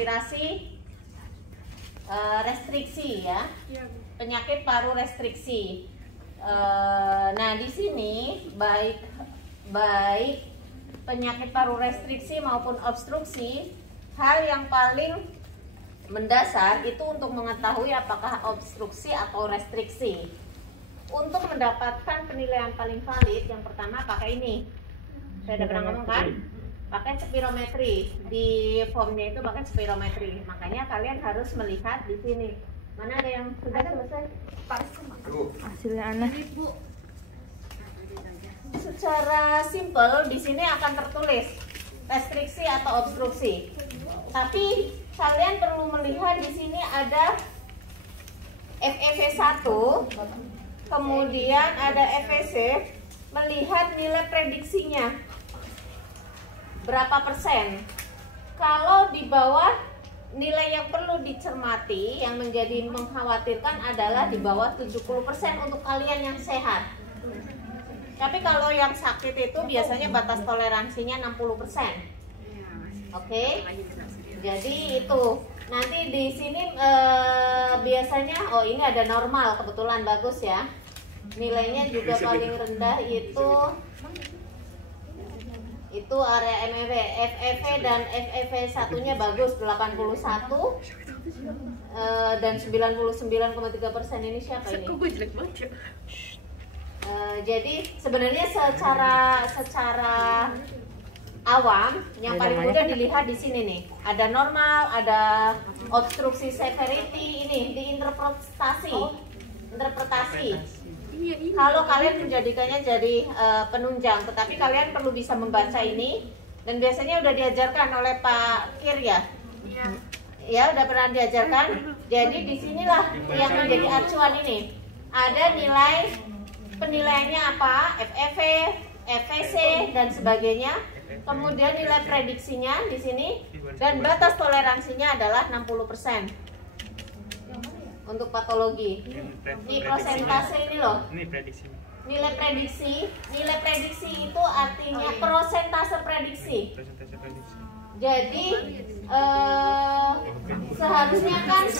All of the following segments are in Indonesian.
kardiorespirasi restriksi ya, penyakit paru restriksi. Nah di sini baik penyakit paru restriksi maupun obstruksi, hal yang paling mendasar itu untuk mengetahui apakah obstruksi atau restriksi. Untuk mendapatkan penilaian paling valid, yang pertama pakai ini. Saya udah pernah ngomong kan? Pakai spirometri. Di formnya itu pakai spirometri. Makanya kalian harus melihat di sini. Mana ada yang sudah selesai? Hasilnya aneh. Secara simple di sini akan tertulis restriksi atau obstruksi. Tapi kalian perlu melihat di sini ada FEV1, kemudian ada FEC, melihat nilai prediksinya berapa persen. Kalau di bawah, nilai yang perlu dicermati yang menjadi mengkhawatirkan adalah di bawah 70% untuk kalian yang sehat. Tapi kalau yang sakit itu biasanya batas toleransinya 60%. Oke? Jadi itu. Nanti di sini biasanya ini ada normal, kebetulan bagus ya. Nilainya juga paling rendah itu area MEV, FEV dan FEV satunya bagus 81 dan 99,3%. Ini siapa ini? Jadi sebenarnya secara awam yang paling mudah dilihat di sini nih. Ada normal, ada obstruksi severity, ini diinterpretasi. Kalau kalian menjadikannya jadi penunjang, tetapi kalian perlu bisa membaca ini, dan biasanya udah diajarkan oleh Pak Kir ya. Ya, udah pernah diajarkan. Jadi disinilah yang menjadi acuan ini. Ada nilai penilaiannya apa, FEV, FEC dan sebagainya. Kemudian nilai prediksinya di sini, dan batas toleransinya adalah 60%. Untuk patologi. Di prosentase ini loh. Nilai prediksi itu artinya prosentase prediksi. Jadi seharusnya kan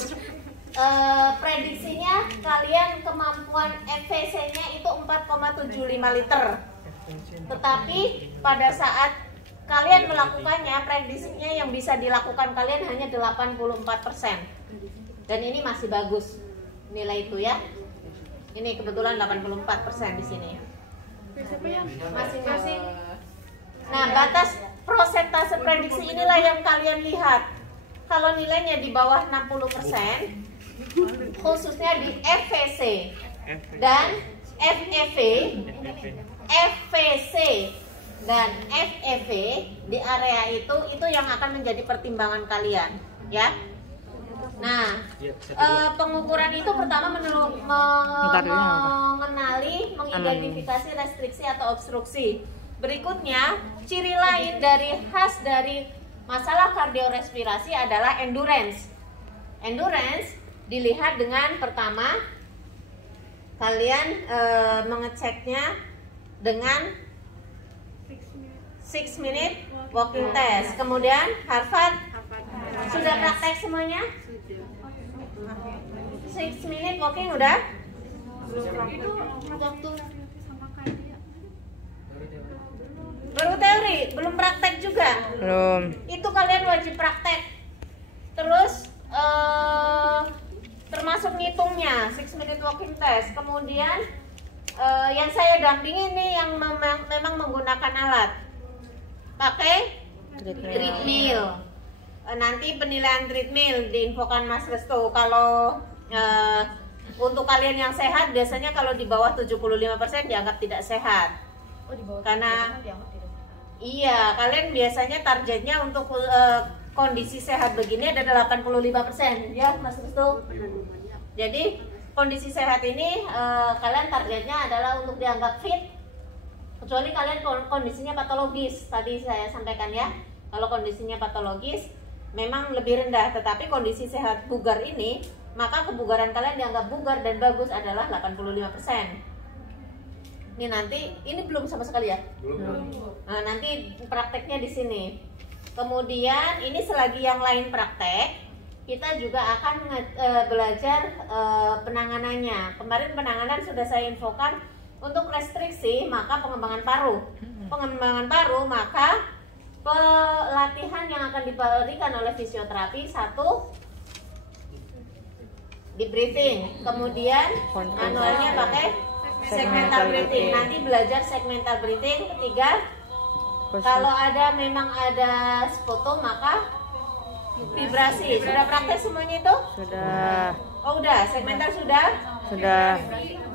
prediksinya kalian kemampuan FVC-nya itu 4,75 liter. Tetapi pada saat kalian melakukannya, prediksinya yang bisa dilakukan kalian hanya 84%. Dan ini masih bagus nilai itu ya. Ini kebetulan 84% di sini. Masing-masing. Nah, batas prosentase prediksi inilah yang kalian lihat. Kalau nilainya di bawah 60%, khususnya di FVC dan FEV, FVC dan FEV di area itu yang akan menjadi pertimbangan kalian, ya. Nah, pengukuran itu pertama mengidentifikasi restriksi atau obstruksi. Berikutnya, ciri lain khas dari masalah kardiorespirasi adalah endurance. Endurance dilihat dengan pertama kalian mengeceknya dengan 6 minute walking test. Kemudian Harvard sudah praktek semuanya? 6 minute walking udah? Baru teori, belum praktek juga? Belum. Itu kalian wajib praktek. Terus termasuk ngitungnya 6 minute walking test. Kemudian yang saya dampingi nih yang memang menggunakan alat. Pakai treadmill. Nanti penilaian treadmill diinfokan Mas Resto. Kalau untuk kalian yang sehat biasanya kalau di bawah 75% dianggap tidak sehat. Karena iya, kalian biasanya targetnya untuk kondisi sehat begini ada 85% ya Mas Resto. Jadi kondisi sehat ini kalian targetnya adalah untuk dianggap fit, kecuali kalian kondisinya patologis. Tadi saya sampaikan ya, kalau kondisinya patologis memang lebih rendah, tetapi kondisi sehat bugar ini, maka kebugaran kalian dianggap bugar dan bagus adalah 85%. Ini nanti, ini belum sama sekali ya? Belum. Nah, nanti prakteknya di sini. Kemudian ini selagi yang lain praktek, kita juga akan belajar penanganannya. Kemarin penanganan sudah saya infokan untuk restriksi, maka pengembangan paru. Pengembangan paru, maka pelatihan yang akan diberikan oleh fisioterapi, satu di breathing, kemudian manualnya pakai segmental breathing. Nanti belajar segmental breathing. Ketiga, kalau ada memang ada foto, maka vibrasi. Sudah praktek semuanya itu? Sudah. Oh udah, segmental sudah? Sudah.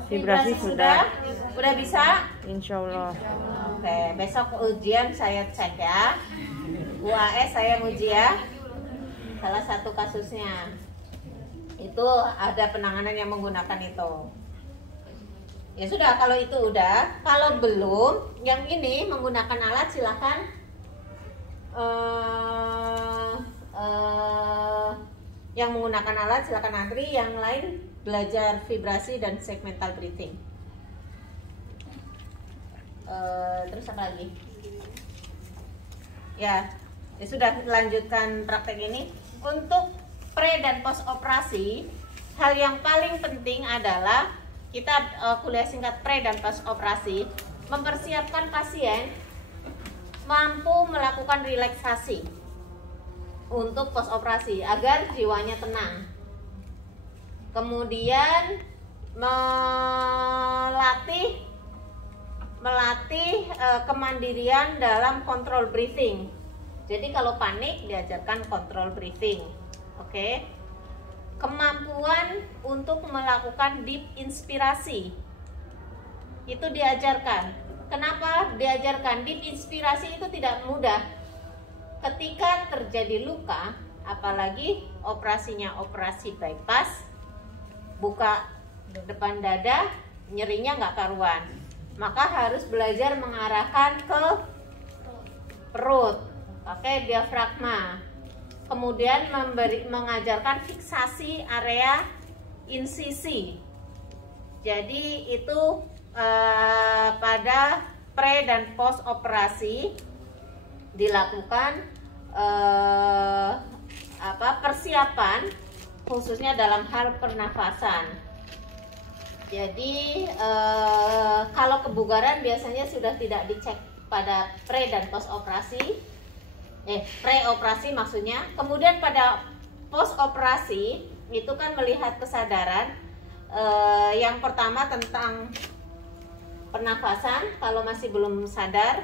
Vibrasi sudah. Udah bisa? Insya Allah. Oke, besok ujian saya cek ya. UAS saya uji ya. Salah satu kasusnya itu ada penanganan yang menggunakan itu. Ya sudah, kalau itu udah. Kalau belum, yang ini menggunakan alat silahkan yang menggunakan alat silakan antri, yang lain belajar vibrasi dan segmental breathing. Terus apa lagi? Ya sudah, lanjutkan praktek ini. Untuk pre dan post operasi, hal yang paling penting adalah kita kuliah singkat pre dan post operasi, mempersiapkan pasien mampu melakukan relaksasi untuk post operasi agar jiwanya tenang. Kemudian melatih kemandirian dalam kontrol breathing. Jadi kalau panik diajarkan kontrol breathing. Oke. Kemampuan untuk melakukan deep inspirasi itu diajarkan. Kenapa diajarkan? Deep inspirasi itu tidak mudah. Ketika terjadi luka, apalagi operasinya operasi bypass, buka depan dada, nyerinya nggak karuan, maka harus belajar mengarahkan ke perut, pakai diafragma. Kemudian mengajarkan fiksasi area insisi. Jadi itu pada pre dan post operasi dilakukan persiapan khususnya dalam hal pernafasan. Jadi kalau kebugaran biasanya sudah tidak dicek pada pre dan post operasi. Pre-operasi maksudnya. Kemudian pada post-operasi itu kan melihat kesadaran. Yang pertama tentang pernafasan, kalau masih belum sadar,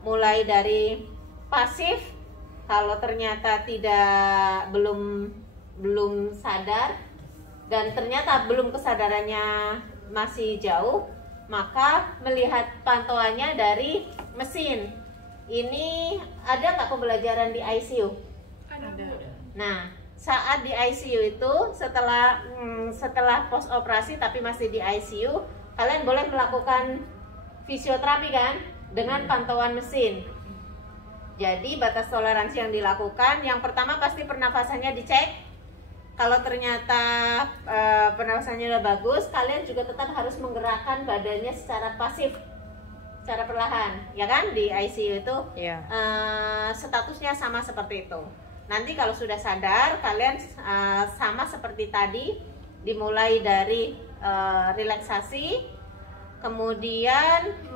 mulai dari pasif, kalau ternyata belum sadar dan ternyata belum kesadarannya masih jauh, maka melihat pantauannya dari mesin. Ini ada nggak pembelajaran di ICU? Ada. Nah, saat di ICU itu setelah post operasi tapi masih di ICU, kalian boleh melakukan fisioterapi kan dengan pantauan mesin. Jadi batas toleransi yang dilakukan, yang pertama pasti pernafasannya dicek. Kalau ternyata pernafasannya udah bagus, kalian juga tetap harus menggerakkan badannya secara pasif, secara perlahan, ya kan? Di ICU itu statusnya sama seperti itu. Nanti kalau sudah sadar, kalian sama seperti tadi, dimulai dari relaksasi, kemudian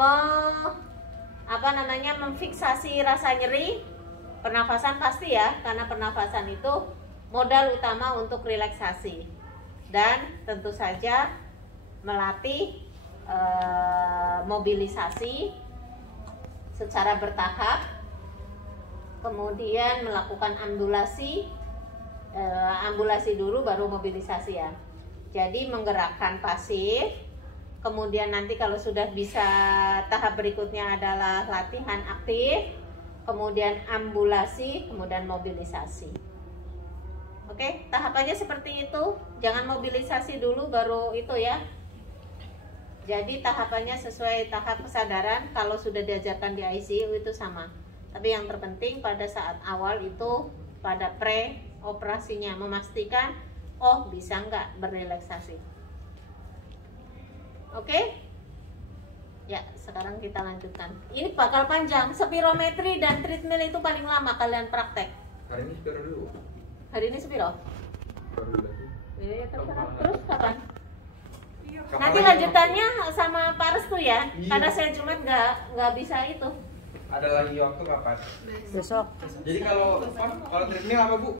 memfiksasi rasa nyeri. Pernafasan pasti ya, karena pernafasan itu modal utama untuk relaksasi. Dan tentu saja melatih mobilisasi secara bertahap, kemudian melakukan ambulasi dulu baru mobilisasi ya. Jadi menggerakkan pasif, kemudian nanti kalau sudah bisa tahap berikutnya adalah latihan aktif, kemudian ambulasi, kemudian mobilisasi. Oke, tahapannya seperti itu. Jangan mobilisasi dulu baru itu ya. Jadi tahapannya sesuai tahap kesadaran. Kalau sudah diajarkan di ICU itu sama. Tapi yang terpenting pada saat awal itu pada pre-operasinya memastikan bisa nggak berrelaksasi. Oke? Ya, sekarang kita lanjutkan. Ini bakal panjang. Spirometri dan treadmill itu paling lama kalian praktek. Hari ini spiro dulu. Hari ini spiro? Baru lagi. Iya, terserah. Terus kapan? Kapan Nanti lagi? lanjutannya sama Pak Restu ya. Iya. Karena saya Jumat nggak bisa itu. Ada lagi waktu kapan? Besok. Jadi kalau treadmill apa Bu?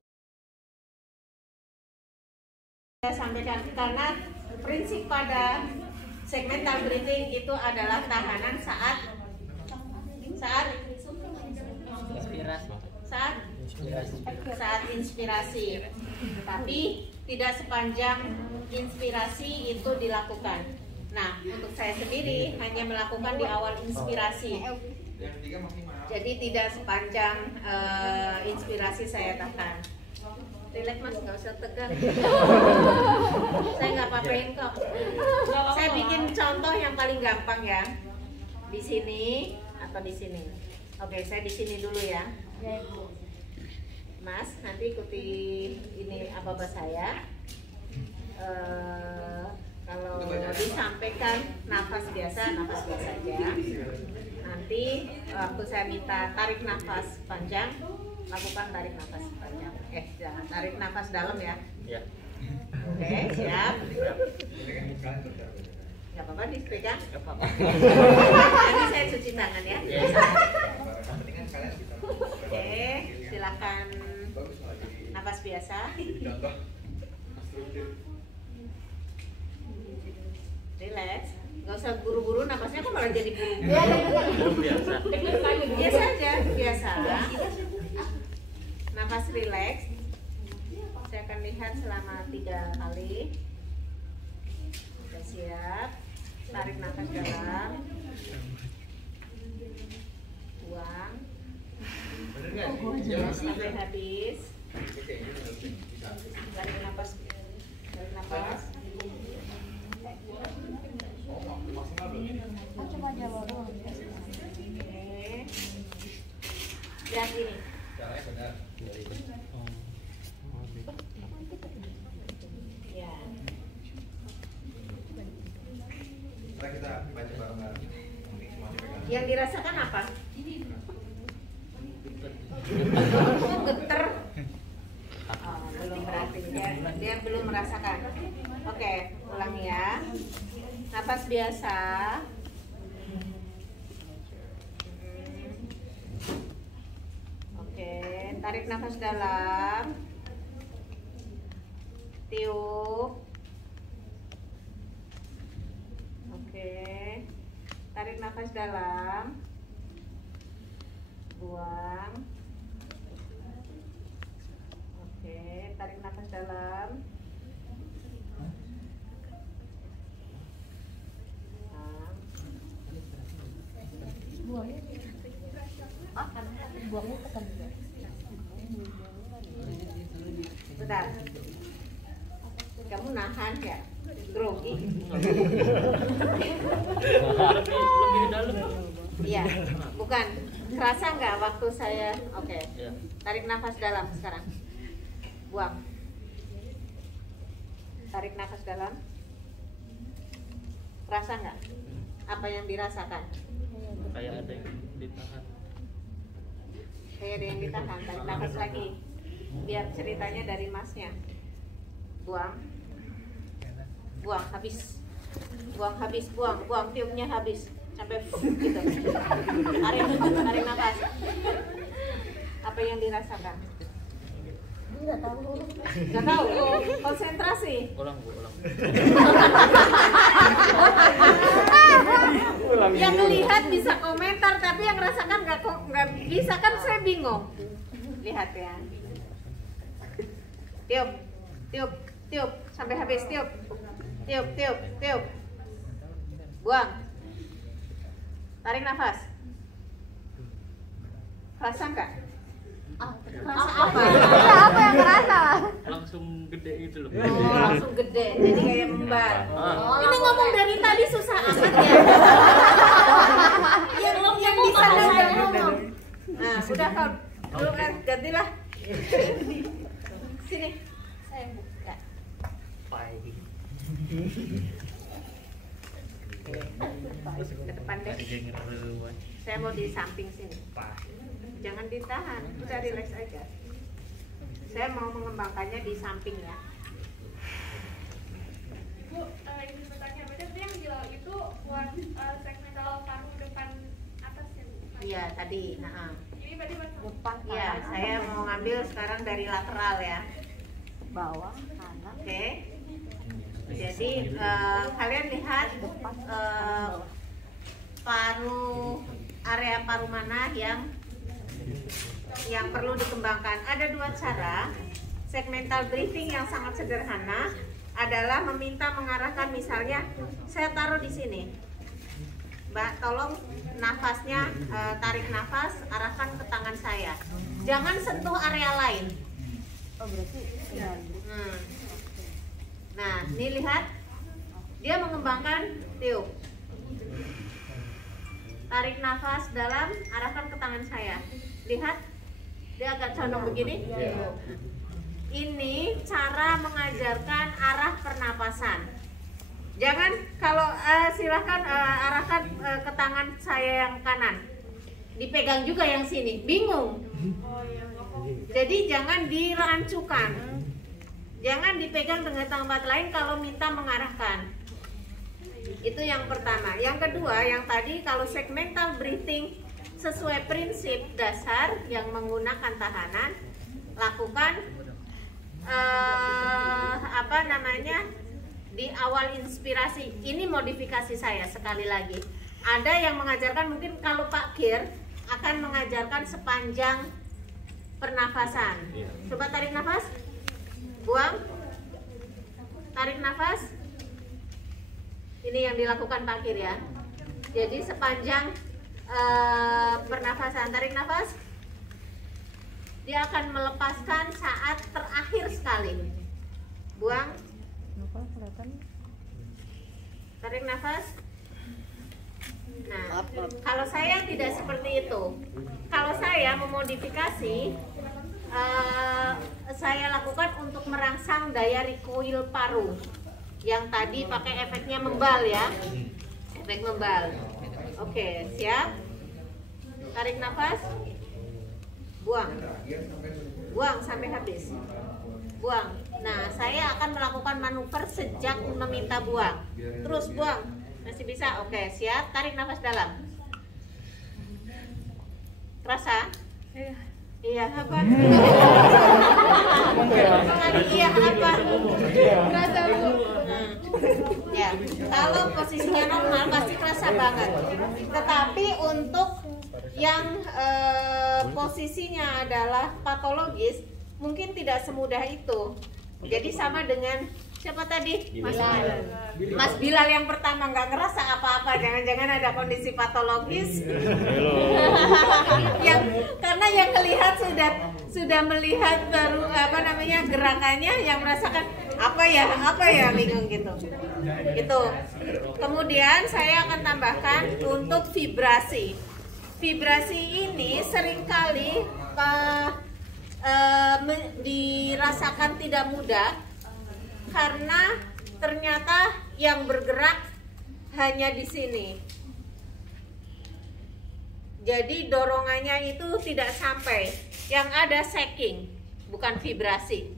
Saya sampaikan karena prinsip pada segmental breathing itu adalah tahanan saat inspirasi. Tapi tidak sepanjang inspirasi itu dilakukan. Nah, untuk saya sendiri hanya melakukan di awal inspirasi. Yang 3 maksimal. Jadi tidak sepanjang inspirasi saya tahan. Relax mas, nggak usah tegang. Saya nggak apa-apain kok. Saya bikin contoh yang paling gampang ya. Di sini atau di sini. Oke, saya di sini dulu ya. Mas, nanti ikuti ini apa saya. Kalau disampaikan nafas biasa aja. Nanti waktu saya minta tarik nafas panjang, lakukan tarik nafas panjang. Jangan tarik nafas dalam ya. Ya. Oke, siap. Gak apa-apa dipegang. Gak apa-apa. Nanti saya cuci tangan ya. Pentingan kalian kita. Oke, silakan Bagus lagi. nafas biasa. Contoh. Struktur. Relax. Gak usah buru-buru, nafasnya kok malah jadi buru-buru. Biasa. Biasa aja, biasa. Nafas relax. Saya akan lihat selama 3 kali. Sudah siap. Tarik nafas dalam. Buang. Bener nggak? Sampai habis. Oke, ini bisa. Tarik nafas. Tarik nafas. Oh, maksimal belum? Oke. Lihat ini. Caranya benar. Ya. Ntar kita baca bareng-bareng. Semua dipegang. Yang dirasakan apa? Geter. Oh, belum berarti dia belum merasakan. Oke, ulangi ya. Napas biasa. Oke, tarik nafas dalam. Tiup. Oke. Tarik nafas dalam. Buang. Oke, tarik nafas dalam. Bentar. Kamu nahan ya? Grogi. Lebih dalam. Iya, bukan. Kerasa nggak waktu saya? Oke. Ya. Tarik nafas dalam sekarang. Buang. Tarik nafas dalam. Rasa nggak? Apa yang dirasakan? Kayak ada yang ditahan. Kayak ada yang ditahan. Tarik nafas lagi. Biar ceritanya dari masnya. Buang. Buang habis. Buang habis, buang tiupnya habis. Sampai gitu. Tarik nafas. Apa yang dirasakan? Nggak tahu. Konsentrasi. Ulang, Bu, ulang. Yang melihat bisa komentar, tapi yang rasakan nggak bisa, kan saya bingung. Lihat ya. Tiup sampai habis, tiup. Buang. Tarik nafas. Rasa nggak? Rasa apa? Apa yang kerasa? Langsung gede gitu loh. Oh, langsung gede, jadi kayak membar. Ini ngomong dari tadi susah amat ya. yang bisa saya ngomong. Nah, udah kau dulu kan gantilah. Sini, saya buka. Ke depan deh. Saya mau di samping sini. Jangan ditahan, udah relax aja. Saya mau mengembangkannya di samping ya. Bu, ini bertanya, berarti yang itu buat segmental paru depan atas ya Bu? Iya tadi, nah. Ini tadi Depan Iya, kanan, saya mau ngambil sekarang dari lateral ya. bawah kanan. Oke. Jadi kalian lihat area paru mana yang perlu dikembangkan. Ada dua cara. Segmental breathing yang sangat sederhana adalah meminta mengarahkan, misalnya saya taruh di sini. Mbak, tolong nafasnya, tarik nafas, arahkan ke tangan saya. Jangan sentuh area lain. Oh, berarti Nah, ini lihat, dia mengembangkan tiup. Tarik nafas dalam, arahkan ke tangan saya. Lihat, dia agak condong begini. Ini cara mengajarkan arah pernapasan. Jangan kalau silahkan arahkan ke tangan saya yang kanan. Dipegang juga yang sini, bingung. Jadi jangan dirancukan. Jangan dipegang dengan tempat lain kalau minta mengarahkan. Itu yang pertama. Yang kedua, yang tadi kalau segmental breathing sesuai prinsip dasar yang menggunakan tahanan, lakukan di awal inspirasi. Ini modifikasi saya sekali lagi. Ada yang mengajarkan, mungkin kalau Pak Gir akan mengajarkan sepanjang pernafasan. Coba tarik nafas, buang, tarik nafas. Ini yang dilakukan Pak Gir ya. Jadi sepanjang pernafasan, tarik nafas, dia akan melepaskan saat terakhir sekali. Buang, tarik nafas. Nah, kalau saya tidak seperti itu. Kalau saya memodifikasi, saya lakukan untuk merangsang daya recoil paru. Yang tadi pakai efeknya membal ya, efek membal. Oke, siap. Tarik nafas, buang, buang sampai habis, buang. Nah, saya akan melakukan manuver sejak meminta buang, terus buang. Masih bisa? Oke, siap. Tarik nafas dalam. Terasa? Iya, apa? Iya, apa? Terasa, Bu? Ya, kalau posisinya normal pasti terasa banget. Tetapi untuk yang posisinya adalah patologis, mungkin tidak semudah itu. Jadi sama dengan siapa tadi? Mas Bilal yang pertama nggak ngerasa apa-apa, jangan-jangan ada kondisi patologis. Karena yang melihat sudah melihat baru gerakannya, yang merasakan apa ya bingung gitu. Gitu. Kemudian saya akan tambahkan untuk vibrasi. Vibrasi ini seringkali dirasakan tidak mudah karena ternyata yang bergerak hanya di sini. Jadi dorongannya itu tidak sampai. Yang ada shaking, bukan vibrasi.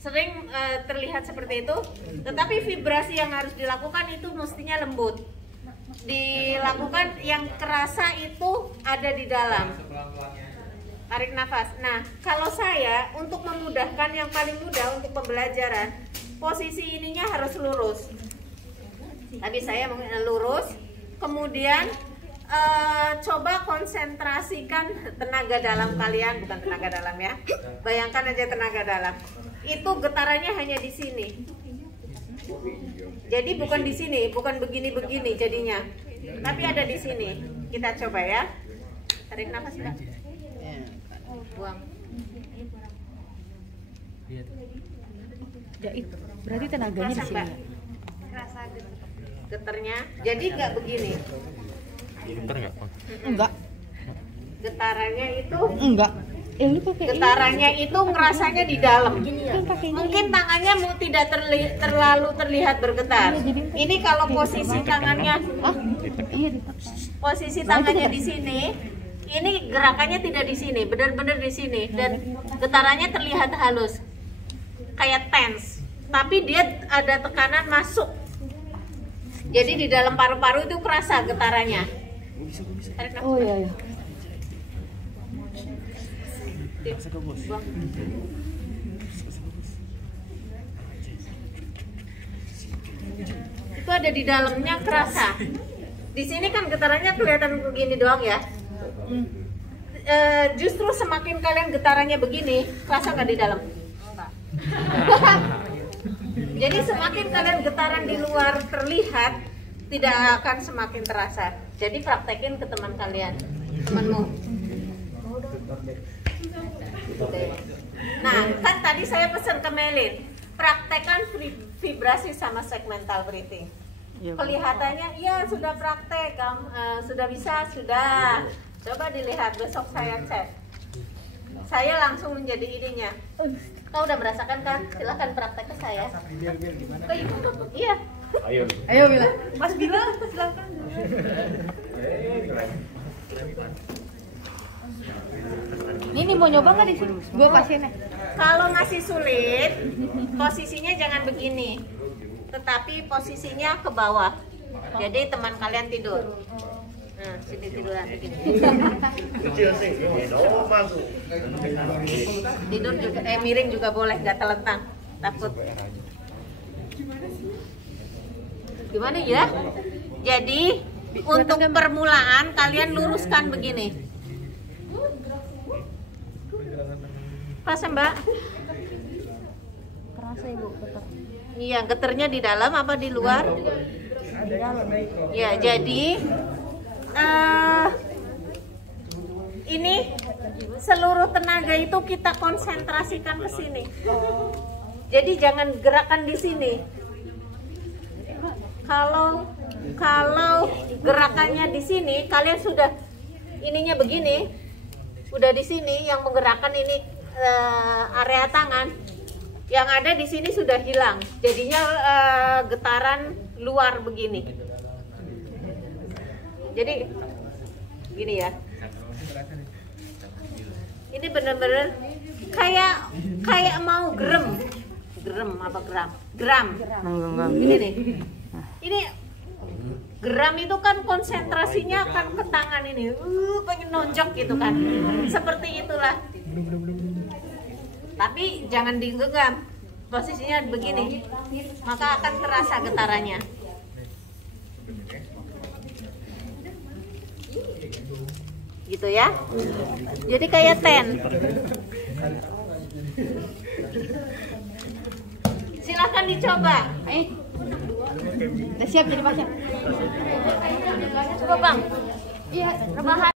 Sering terlihat seperti itu, tetapi vibrasi yang harus dilakukan itu mestinya lembut. Dilakukan yang kerasa itu ada di dalam. Tarik nafas. Nah, kalau saya untuk memudahkan, yang paling mudah untuk pembelajaran, posisi ininya harus lurus. Tapi saya lurus. Kemudian coba konsentrasikan tenaga dalam kalian, bukan tenaga dalam ya. Bayangkan aja tenaga dalam. Itu getarannya hanya di sini. Jadi bukan di sini, bukan begini-begini jadinya. Tapi ada di sini. Kita coba ya. Tarik nafas, Mbak. Buang. Ya, itu berarti tenaganya di sini. Rasa getarnya. Jadi nggak begini. Bentar nggak, Bang? Enggak. Getarannya itu Enggak. Lu pakai Getarannya itu ngerasanya di dalam. pakai ini. Mungkin tangannya mau tidak terlalu terlihat bergetar. Ini kalau posisi tangannya, Iya ditekan. posisi tangannya di sini, ini gerakannya tidak di sini, benar-benar di sini, dan getarannya terlihat halus, kayak tense. Tapi dia ada tekanan masuk. Jadi di dalam paru-paru itu kerasa getarannya. Tarik nafas. Oh iya iya. Buang. Itu ada di dalamnya kerasa. Di sini kan getarannya kelihatan begini doang ya. Justru semakin kalian getarannya begini, kerasa nggak di dalam? Jadi semakin kalian getaran di luar terlihat, tidak akan semakin terasa. Jadi praktekin ke teman kalian, temanmu. Nah, kan tadi saya pesan ke Melin, praktekkan vibrasi sama segmental breathing. Kelihatannya, iya sudah praktek, sudah bisa, sudah. Coba dilihat, besok saya cek. Saya langsung menjadi idenya. Kau udah merasakan kan? Silahkan praktek ke saya. Ke ibu, iya. Ayo Bila. Mas Bila, silakan. Ini mau nyoba nggak di sini? Gue pasiennya. Kalau masih sulit, posisinya jangan begini, tetapi posisinya ke bawah. Jadi teman kalian tidur. Nah, sini tiduran begini. Tidur juga, miring juga boleh, nggak telentang. Takut. Gimana ya? Jadi untuk permulaan kalian luruskan begini. Rasa Mbak? Terasa Ibu getar. Iya, getarnya di dalam apa di luar? Di dalam. Ya, jadi ini seluruh tenaga itu kita konsentrasikan ke sini. Jadi jangan gerakan di sini. Kalau gerakannya di sini, kalian sudah ininya begini, udah di sini yang menggerakkan ini area tangan. Yang ada di sini sudah hilang. Jadinya getaran luar begini. Jadi gini ya. Ini benar-benar kayak mau gram apa gram. Ini nih. Ini gram itu kan konsentrasinya kan ke tangan ini. Pengen nonjok gitu kan. Seperti itulah. Tapi jangan digenggam. Posisinya begini. Maka akan terasa getarannya. Gitu ya. Jadi kayak ten. Silahkan dicoba. Udah siap jadi pasien. Coba Bang. Iya, Rebahan.